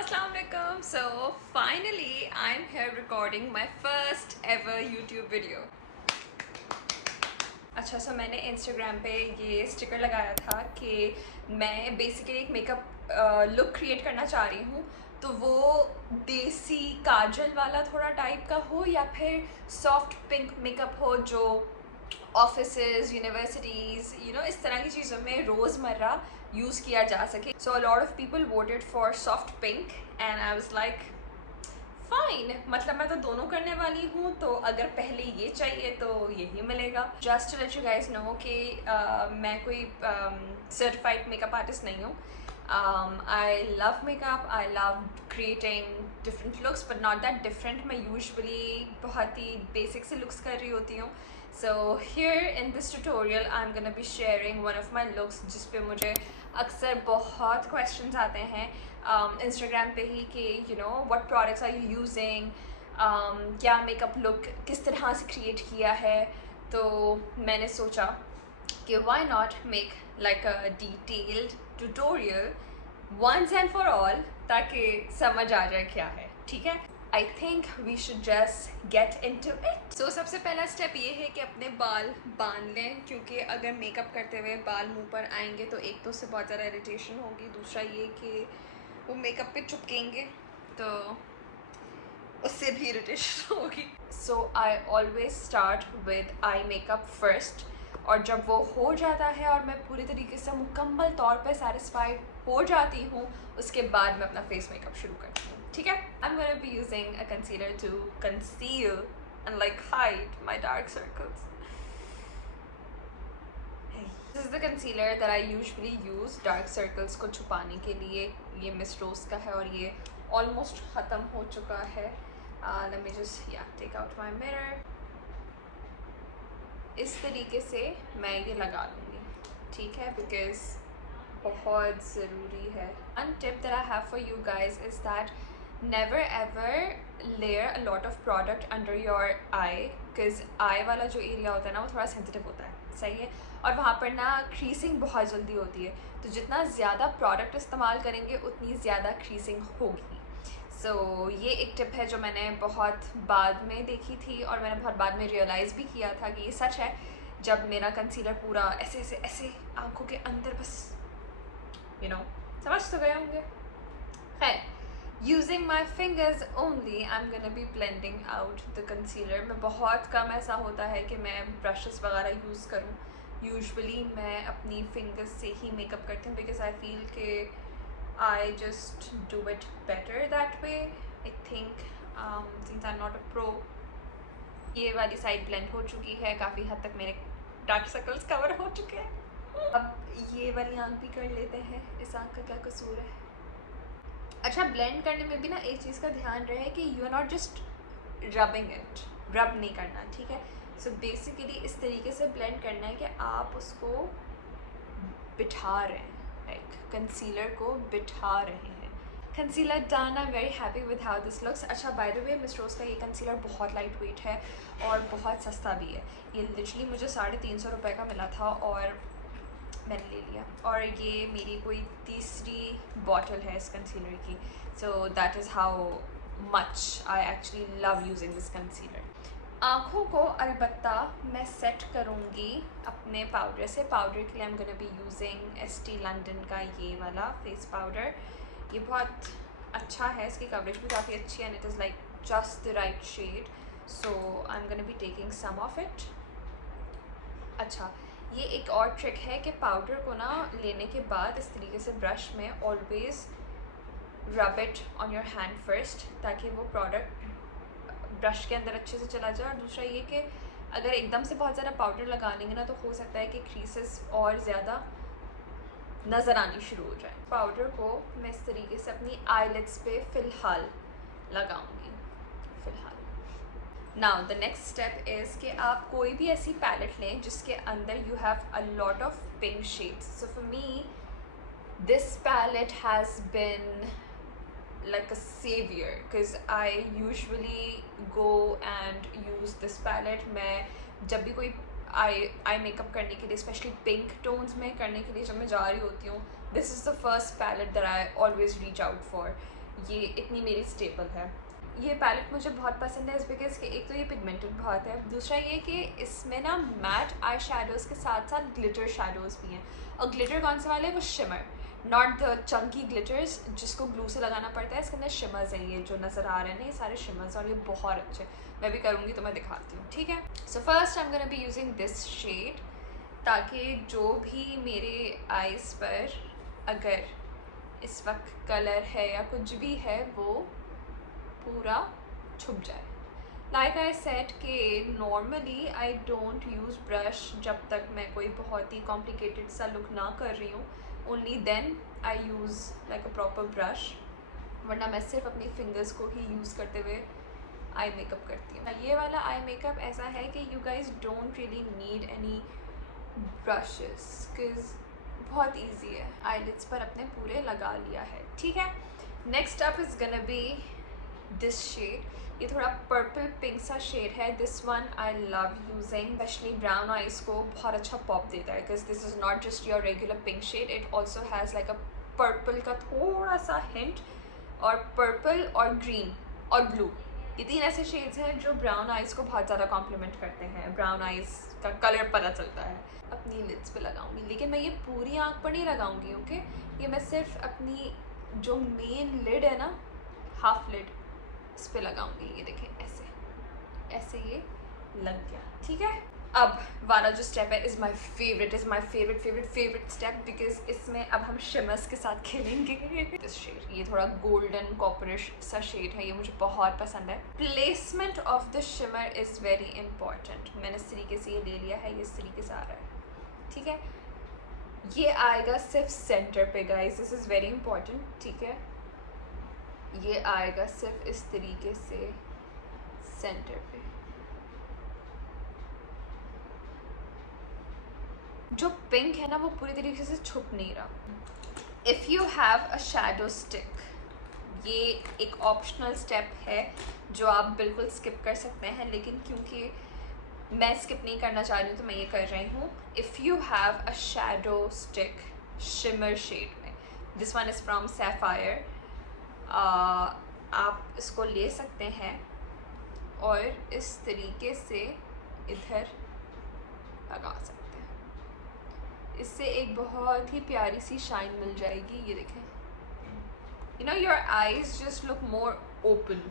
Assalamu alaikum. So finally I'm here recording my first ever YouTube video. अच्छा सो मैंने Instagram पे ये sticker लगाया था कि मैं बेसिकली एक मेकअप लुक क्रिएट करना चाह रही हूँ, तो वो देसी काजल वाला थोड़ा टाइप का हो या फिर सॉफ्ट पिंक मेकअप हो जो ऑफिसेज यूनिवर्सिटीज़ इस तरह की चीज़ों में रोज़मर्रा यूज़ किया जा सके. So a lot of people voted for soft pink and I was like fine, मतलब मैं तो दोनों करने वाली हूँ, तो अगर पहले ये चाहिए तो यही मिलेगा. Just to let you guys know कि मैं कोई सर्टिफाइड मेकअप आर्टिस्ट नहीं हूँ. I love makeup, I love creating different looks but not that different. मैं यूजुअली बहुत ही बेसिक से लुक्स कर रही होती हूँ. So here in this tutorial I am gonna be sharing one of my looks जिस पे मुझे अक्सर बहुत क्वेश्चंस आते हैं इंस्टाग्राम पे ही कि what products are you using, क्या मेकअप लुक किस तरह से क्रिएट किया है. तो मैंने सोचा कि why not make like a detailed tutorial once and for all, ताकि समझ आ जाए क्या है. ठीक है, I think we should just get into it. So सबसे पहला स्टेप ये है कि अपने बाल बांध लें, क्योंकि अगर मेकअप करते हुए बाल मुंह पर आएंगे तो एक तो उससे बहुत ज़्यादा इरिटेशन होगी, दूसरा ये कि वो मेकअप पे चिपकेंगे तो उससे भी इरिटेशन होगी. So I always start with eye makeup first, और जब वो हो जाता है और मैं पूरी तरीके से मुकम्मल तौर पे सेटिस्फाइड हो जाती हूँ, उसके बाद मैं अपना फेस मेकअप शुरू करती हूँ. ठीक है, I am gonna be using a concealer to conceal and like hide my dark circles. Hey. This is the concealer that I usually use dark circles को छुपाने के लिए. ये मिस रोज का है और ये almost ख़त्म हो चुका है. Let me just take out my mirror. इस तरीके से मैं ये लगा लूँगी. ठीक है, because बहुत ज़रूरी है. One tip that I have for you guys is that never ever layer a lot of product under your eye, because eye वाला जो एरिया होता है ना वो थोड़ा सेंसिटिव होता है. सही है, और वहाँ पर ना क्रीसिंग बहुत जल्दी होती है, तो जितना ज़्यादा प्रोडक्ट इस्तेमाल करेंगे उतनी ज़्यादा क्रीसिंग होगी. सो ये एक टिप है जो मैंने बहुत बाद में देखी थी और मैंने बहुत बाद में रियलाइज़ भी किया था कि ये सच है. जब मेरा कंसीलर पूरा ऐसे ऐसे ऐसे आँखों के अंदर बस समझ तो गए होंगे. खैर, using my fingers only I'm gonna be blending out the concealer. मैं बहुत कम ऐसा होता है कि मैं ब्रशेस वगैरह यूज़ करूँ. यूजुअली मैं अपनी फिंगर्स से ही मेकअप करती हूँ, बिकॉज आई फील कि आई just do it better that way. I think since I am not a pro. ये वाली साइड ब्लेंड हो चुकी है, काफ़ी हद तक मेरे डार्क सर्कल्स कवर हो चुके हैं. अब ये वाली आँख भी कर लेते हैं. इस आँख का क्या कसूर है. अच्छा, ब्लेंड करने में भी ना एक चीज़ का ध्यान रहे कि you are not just rubbing it, rub नहीं करना. ठीक है, सो बेसिकली इस तरीके से ब्लेंड करना है कि आप उसको बिठा रहे हैं, लाइक कंसीलर को बिठा रहे हैं. Concealer done. I am very happy with how this looks. अच्छा, बाय द वे मिस रोज का ये कंसीलर बहुत लाइट वेट है और बहुत सस्ता भी है. ये लिटरली मुझे 350 रुपये का मिला था और मैंने ले लिया, और ये मेरी कोई तीसरी बॉटल है इस कंसीलर की. So that is how much I actually love using this concealer. आँखों को अलबत्ता मैं सेट करूँगी अपने पाउडर से. पाउडर के लिए I am gonna be using एस्टी लंडन का ये वाला फेस पाउडर. ये बहुत अच्छा है, इसकी कवरेज भी काफ़ी अच्छी है and it is like just the right shade. So I am gonna be taking some of it. अच्छा, ये एक और ट्रिक है कि पाउडर को ना लेने के बाद इस तरीके से ब्रश में always rub it on your hand first, ताकि वो प्रोडक्ट ब्रश के अंदर अच्छे से चला जाए. और दूसरा ये कि अगर एकदम से बहुत ज़्यादा पाउडर लगा लेंगे ना तो हो सकता है कि क्रीसेस और ज़्यादा नज़र आनी शुरू हो जाए. पाउडर को मैं इस तरीके से अपनी आईलिड्स पे फ़िलहाल लगाऊंगी. फ़िलहाल. Now the next step is कि आप कोई भी ऐसी पैलेट लें जिसके अंदर you have a lot of pink shades. So for me this palette has been like a savior because I usually go and use this palette. मैं जब भी कोई आई मेकअप करने के लिए, स्पेशली पिंक टोन्स में करने के लिए जब मैं जा रही होती हूँ, this is the first palette that I always reach out for. ये इतनी मेरी स्टेपल है। ये पैलेट मुझे बहुत पसंद है इस बिकॉज कि एक तो ये पिगमेंटेड बहुत है, दूसरा ये कि इसमें ना मैट आई शेडोज़ के साथ साथ ग्लिटर शेडोज़ भी हैं। और ग्लिटर कौन से वाले हैं? वो shimmer, not the Chunky glitters जिसको ग्लू से लगाना पड़ता है। इसके अंदर शिमर्स हैं, ये जो नज़र आ रहे हैं ना, ये सारे शिमर्स, और ये बहुत अच्छे। मैं भी करूँगी तो मैं दिखाती हूँ, ठीक है। So first I am gonna be using this shade, ताकि जो भी मेरे आइज़ पर अगर इस वक्त कलर है या कुछ भी है वो पूरा छुप जाए। लाइक आई सेड कि normally I don't use brush जब तक मैं कोई बहुत ही कॉम्प्लिकेटेड सा लुक ना कर रही हूँ, only then I use like a proper brush, वरना मैं सिर्फ अपनी फिंगर्स को ही यूज़ करते हुए आई मेकअप करती हूँ। ये वाला आई मेकअप ऐसा है कि you guys don't really need any brushes because बहुत ईजी है। आईलिड्स पर अपने पूरे लगा लिया है, ठीक है। Next up is gonna be this shade, ये थोड़ा पर्पल पिंक सा शेड है। This one I love using, especially brown eyes को बहुत अच्छा पॉप देता है because this is not just your regular pink shade, it also has like a purple का थोड़ा सा हिंट, और पर्पल और ग्रीन और ब्लू, ये तीन ऐसे शेड्स हैं जो ब्राउन आइज को बहुत ज़्यादा कॉम्प्लीमेंट करते हैं। ब्राउन आइज का कलर पता चलता है। अपनी लिड्स पे लगाऊंगी, लेकिन मैं ये पूरी आँख पर नहीं लगाऊंगी, ओके। ये मैं सिर्फ अपनी जो मेन लिड है ना, हाफ लिड, इस पे लगाऊंगी। ये देखें, ऐसे ऐसे ये लग गया, ठीक है। अब वाला जो स्टेप है is my favourite, is my favourite step because इसमें अब हम शिमर्स के साथ खेलेंगे। दिस शेड, ये थोड़ा गोल्डन कॉपरिश सा शेड है, ये मुझे बहुत पसंद है। Placement of the shimmer is very important. मैंने इस तरीके से ये ले लिया है, ये इस तरीके से आ रहा है, ठीक है। ये आएगा सिर्फ सेंटर पे guys, this is very important, ठीक है। ये आएगा सिर्फ इस तरीके से सेंटर पे। जो पिंक है ना वो पूरी तरीके से छुप नहीं रहा। If you have a shadow stick, ये एक ऑप्शनल स्टेप है जो आप बिल्कुल स्किप कर सकते हैं, लेकिन क्योंकि मैं स्किप नहीं करना चाह रही हूँ तो मैं ये कर रही हूँ। If you have a shadow stick shimmer shade में, this one is from Sapphire, आप इसको ले सकते हैं और इस तरीके से इधर लगा सकते हैं। इससे एक बहुत ही प्यारी सी शाइन मिल जाएगी। ये देखें, you know your eyes just look more open.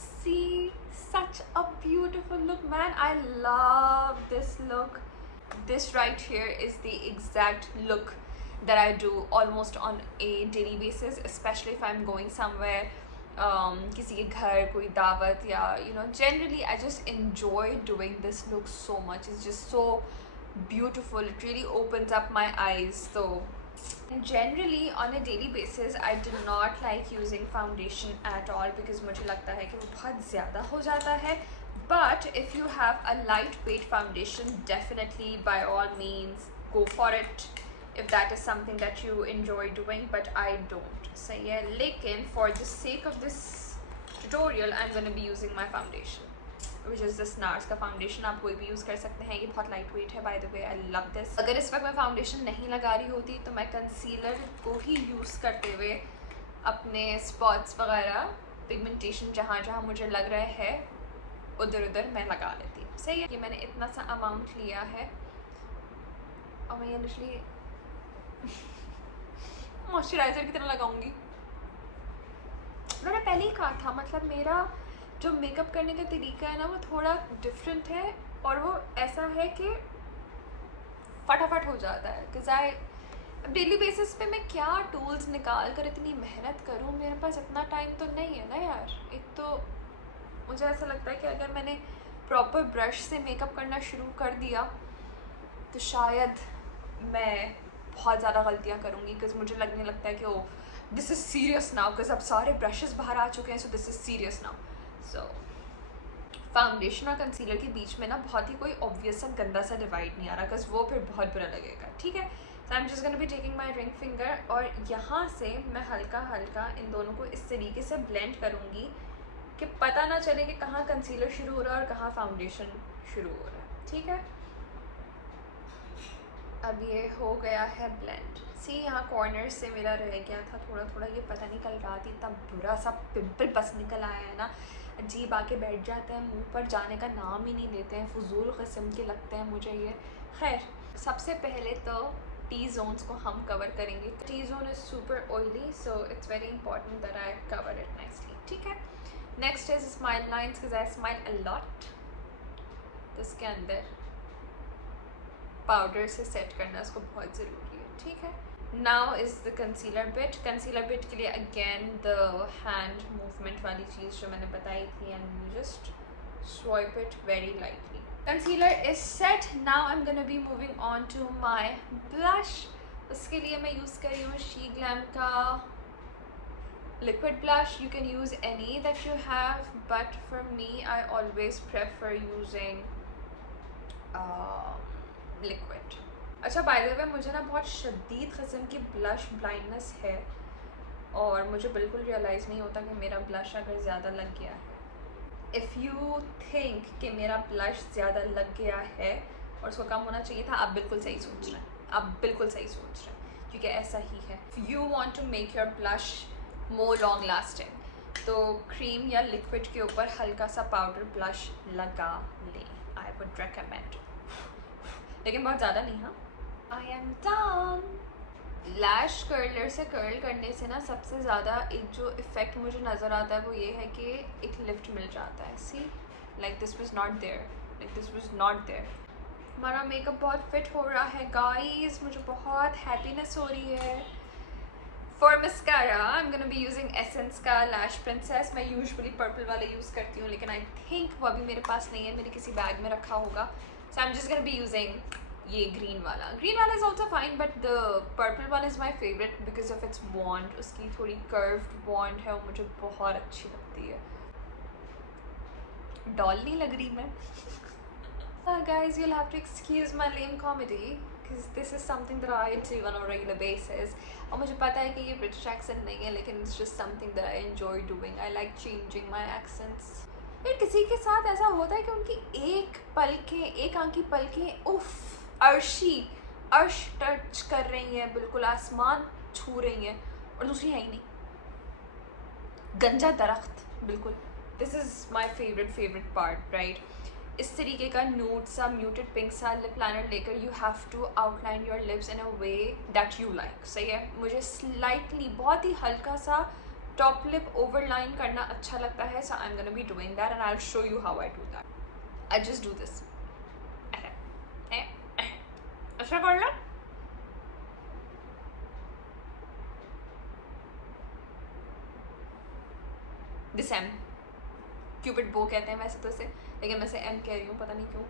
See, such a beautiful look, man. I love this look. This right here is the exact look that I do almost on a daily basis, especially if I'm going somewhere, किसी के घर कोई दावत या generally I just enjoy doing this look so much. It's just so beautiful. It really opens up my eyes. So generally on a daily basis I do not like using foundation at all because मुझे लगता है कि वो बहुत ज़्यादा हो जाता है. But if you have a lightweight foundation, definitely by all means go for it if that is something that you enjoy doing, but I don't. सही है, लेकिन for the sake of this tutorial I'm going to be using my foundation, which is this NARS का foundation. आप कोई भी use कर सकते हैं, ये बहुत लाइट वेट है. By the way I love this. अगर इस वक्त मैं फाउंडेशन नहीं लगा रही होती तो मैं कंसीलर को ही यूज़ करते हुए अपने स्पॉट्स वगैरह, पिगमेंटेशन जहाँ जहाँ मुझे लग रहा है उधर उधर मैं लगा लेती. सही है. ये मैंने इतना सा अमाउंट लिया है और मैं ये लिटरली मॉइस्चराइज़र की तरह लगाऊंगी. मैंने पहले ही कहा था, मतलब मेरा जो मेकअप करने का तरीका है ना वो थोड़ा डिफरेंट है और वो ऐसा है कि फटाफट हो जाता है. बिकॉज आई डेली बेसिस पे मैं क्या टूल्स निकाल कर इतनी मेहनत करूँ, मेरे पास इतना टाइम तो नहीं है ना यार. एक तो मुझे ऐसा लगता है कि अगर मैंने प्रॉपर ब्रश से मेकअप करना शुरू कर दिया तो शायद मैं बहुत ज़्यादा गलतियाँ करूँगी. बिकॉज मुझे लगने लगता है कि oh this is serious now, because अब सारे ब्रशेस बाहर आ चुके हैं, so this is serious now. So foundation और कंसीलर के बीच में ना बहुत ही कोई ऑब्वियस सा गंदा सा डिवाइड नहीं आ रहा, बिकॉज वो फिर बहुत बुरा लगेगा. ठीक है. So I am just gonna be taking my ring finger और यहाँ से मैं हल्का हल्का इन दोनों को इस तरीके से ब्लेंड करूँगी कि पता ना चले कि कहाँ कंसीलर शुरू हो रहा है और कहाँ फाउंडेशन शुरू हो रहा है. ठीक है. अब ये हो गया है ब्लेंड. सी यहाँ कॉर्नर से मेरा रह गया था थोड़ा थोड़ा, ये पता नहीं कल रात इतना बुरा सा पिंपल बस निकल आया है ना, अजीब आके बैठ जाते हैं मुंह पर, जाने का नाम ही नहीं लेते हैं, फजूल किस्म के लगते हैं मुझे ये। खैर, सबसे पहले तो टी जोन्स को हम कवर करेंगे। T zone is super oily, so it's very important that I cover it nicely, ठीक है। Next is smile lines, because I smile a lot, तो इसके अंदर पाउडर से सेट करना उसको बहुत ज़रूरी है, ठीक है। Now is the concealer bit. Concealer bit के लिए अगेन द हैंड मूवमेंट वाली चीज़ जो मैंने बताई थी, and just swipe it very lightly. Concealer is set, now I am gonna be moving on to my blush. उसके लिए मैं यूज़ कर रही हूँ शी ग्लैम का liquid blush. You can use any that you have, but for me I always prefer using liquid. अच्छा, by the way मुझे ना बहुत शदीद किस्म की ब्लश ब्लाइंडनेस है, और मुझे बिल्कुल रियलाइज़ नहीं होता कि मेरा ब्लश अगर ज़्यादा लग गया है। इफ़ यू थिंक कि मेरा ब्लश ज़्यादा लग गया है और उसको कम होना चाहिए था, आप बिल्कुल सही सोच रहे हैं, आप बिल्कुल सही सोच रहे हैं, क्योंकि ऐसा ही है। If you want to make your blush more long lasting, तो क्रीम या लिक्विड के ऊपर हल्का सा पाउडर ब्लश लगा लें, आई वुड रेकमेंड, लेकिन बहुत ज़्यादा नहीं। हाँ, I am done. Lash curler से कर्ल करने से ना सबसे ज़्यादा एक जो इफ़ेक्ट मुझे नज़र आता है वो ये है कि एक लिफ्ट मिल जाता है। See, like this was not there, like this was not there. हमारा मेकअप बहुत फिट हो रहा है गाइस, मुझे बहुत हैप्पीनेस हो रही है। For mascara I am gonna be using essence का लैश प्रिंसेस। मैं यूजुअली पर्पल वाला यूज़ करती हूँ, लेकिन आई थिंक वो अभी मेरे पास नहीं है, मेरे किसी बैग में रखा होगा, so I am just gonna be using ये ग्रीन वाला। ग्रीन वाला is also fine, but the purple one is my favourite because of its wand. उसकी थोड़ी कर्व्ड वॉन्ड है, वो मुझे बहुत अच्छी लगती है। डॉल नहीं लग रही मैं। Guys, you'll have to excuse my lame comedy because this is something that I do on a regular basis. और मुझे पता है कि ये British accent नहीं है, लेकिन it's just something that I enjoy doing. I like changing my accents. फिर किसी के साथ ऐसा होता है कि उनकी एक आंख की पलकें उफ अर्श टच कर रही हैं, बिल्कुल आसमान छू रही हैं, और दूसरी है ही नहीं, गंजा दरख्त बिल्कुल। This is my favourite part, right. इस तरीके का नूड सा म्यूटेड पिंक सा लिप लाइनर लेकर you have to outline your lips in a way that you like, सही है। मुझे स्लाइटली बहुत ही हल्का सा टॉप लिप ओवरलाइन करना अच्छा लगता है, so I am gonna be doing that and I will show you how I do that. I just do this, अच्छा कर लो। दिस एम क्यूपिड बो कहते हैं वैसे तो इसे, लेकिन मैं इसे एम कह रही हूँ, पता नहीं क्यों।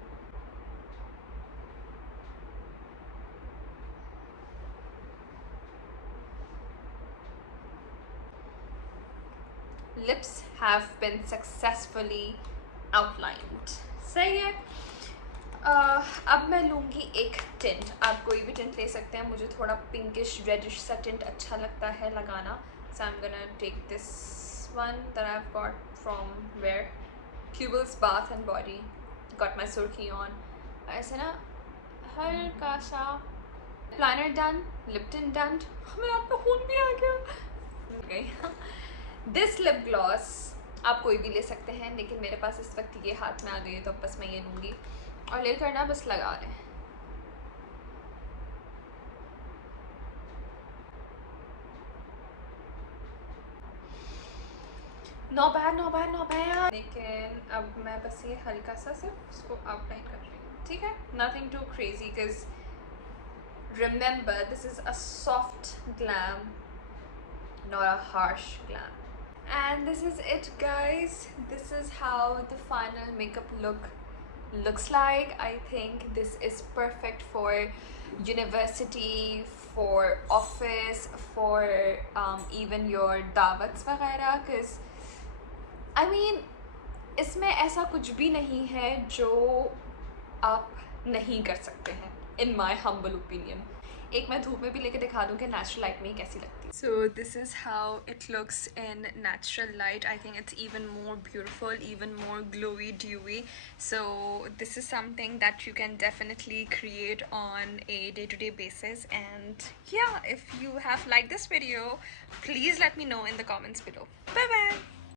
Lips have been successfully outlined, सही है। अब मैं लूँगी एक टिंट। आप कोई भी टिंट ले सकते हैं, मुझे थोड़ा पिंकिश रेडिश सा टिंट अच्छा लगता है लगाना, so I am gonna take this one that I've got from where Cubal's Bath and Body, got my surki on। ऐसे ना हल्का सा प्लानर डन, लिप टिंट डन, मेरे हाथ में खून भी आ गया। दिस लिप ग्लॉस आप कोई भी ले सकते हैं, लेकिन मेरे पास इस वक्त ये हाथ में आ गई है, तो बस मैं ये लूँगी और लेकर ना बस लगा लें। नो बैड, लेकिन अब मैं बस ये हल्का सा सिर्फ उसको आउटलाइन कर रही हूँ, ठीक है। Nothing too crazy, because remember this is a soft glam, not a harsh glam. And this is it, guys. This is how the final makeup look looks like. I think this is perfect for university, for office, for even your dawats वगैरह, because I mean इसमें ऐसा कुछ भी नहीं है जो आप नहीं कर सकते हैं, in my humble opinion। एक मैं धूप में भी लेके दिखा दूँ कि नेचुरल लाइट में ही कैसी लगती है। So this is how it looks in natural light. I think it's even more beautiful, even more glowy, dewy. So this is something that you can definitely create on a day-to-day basis. And yeah, if you have liked this video, please let me know in the comments below. Bye bye.